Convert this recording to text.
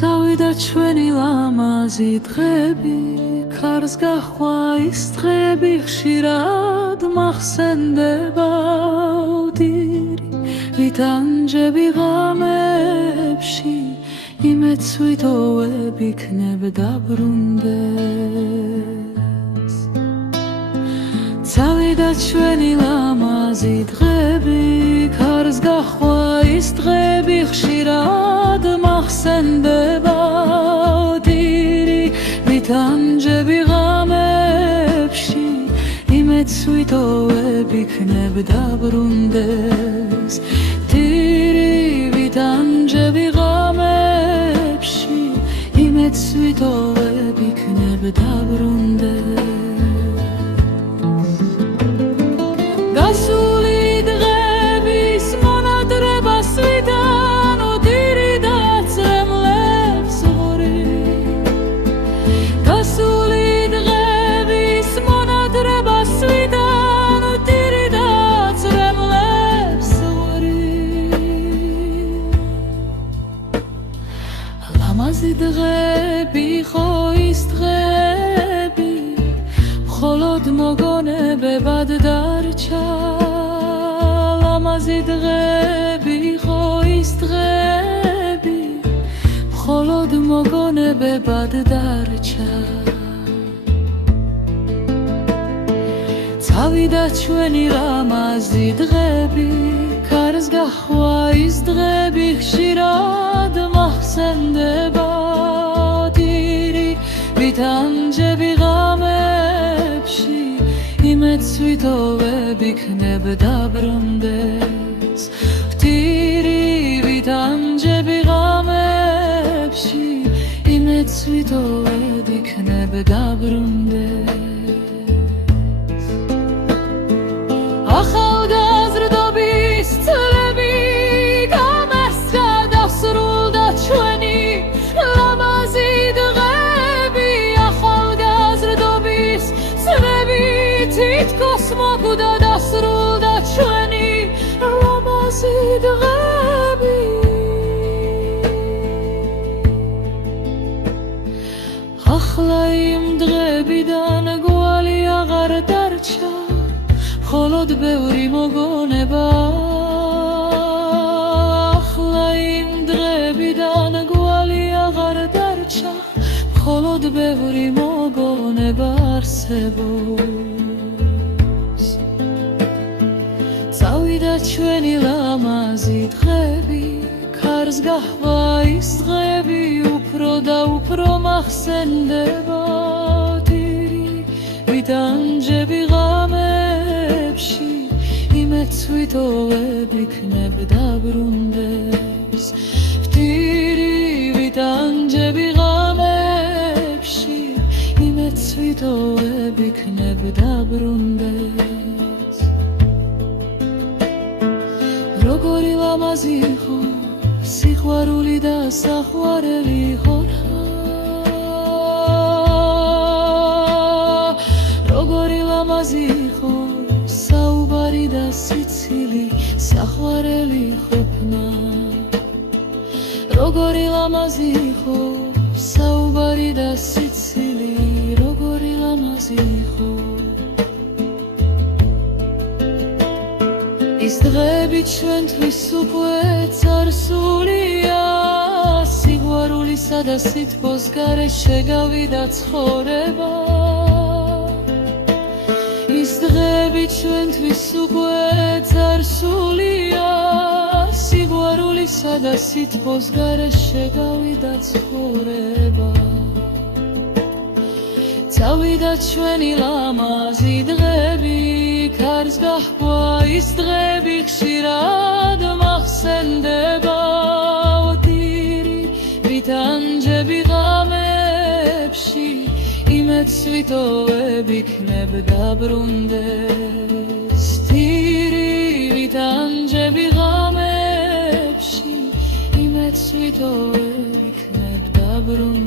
წავიდა ჩვენი ლამაზი დღები, ქარს გაჰყვა ის დღები, ხშირად მახსენდება ოდირი, ვიტანჯები ღამებში, იმეც ვიტოვებ იქნებ დაბრუნდეს. წავიდა ჩვენი ლამაზი დღები, ქარს გაჰყვა ის დღები, ხშირად მახსენდება ოდირი, ვიტანჯები ღამებში, იმეც ვიტოვებ იქნებ დაბრუნდეს. დირი ვიტანჯები ღამებში, იმეც ვიტოვებ იქნებ დაბრუნდეს. ლამაზი დღები ხო ის დღები, მხოლოდ მოგონებებად დარჩა. ლამაზი დღები ხო ის დღები, მხოლოდ მოგონებებად დარჩა. წავიდა ჩვენი ლამაზი დღები, ქარს გაჰყვა ის დღები, ხშირად მახსენდება ოდირი, ვიტანჯები ღამებში, იმეც ვიტოვებ იქნებ დაბრუნდეს. ვტირი ვიტანჯები ღამებში, იმეც ვიტოვებ იქნებ დაბრუნდეს. ახალგაზრდობის წლები გამესცა დასრულდა ჩვენი ლამაზი დღები. ახალგაზრდობის წლები თითქოს მოკვდა, დასრულდა ჩვენი ლამაზი დღები. ახლა იმ დღებიდან გვალი აღარ დარჩა, მხოლოდ ბევრი მოგონება. ახლა იმ დღებიდან გვალი აღარ დარჩა, მხოლოდ ბევრი მოგონება არსებობს. წავიდა ჩვენი ლამაზი დღები, ქარს გაჰყვა ის დღები, უფრო და უფრო მახსენდება ოდირი, ვიტანჯები ღამებში, იმეც ვიტოვებ იქნებ დაბრუნდეს. ვტირი ვიტანჯები ღამებში, იმეც ვიტოვებ იქნებ დაბრუნდეს. როგორი ლამაზი ხო სიყვარული და საყვარელი ხორა, როგორი ლამაზი ხო საუბარი და სიცილი, საყვარელი ყოფნა. როგორი ლამაზი ხო საუბარი და სიცილი, როგორი ლამაზი ხო. ის დღები ჩვენთვის უკვე წარსულია, სიყვარულისა და სითბოს გარეშე გავიდა ცხოვრება. ის დღები ჩვენთვის უკვე წარსულია, სიყვარულისა და სითბოს გარეშე გავიდა ცხოვრება. წავიდა ჩვენი ლამაზი დღები, ქარს გაჰყვა ის დღები, ხშირად მახსენდება ოდირი, ვიტანჯები ღამებში, იმეც ვიტოვებ იქნებ დაბრუნდეს. ვტირი ვიტანჯები ღამებში, იმეც ვიტოვებ იქნებ დაბრუნდეს.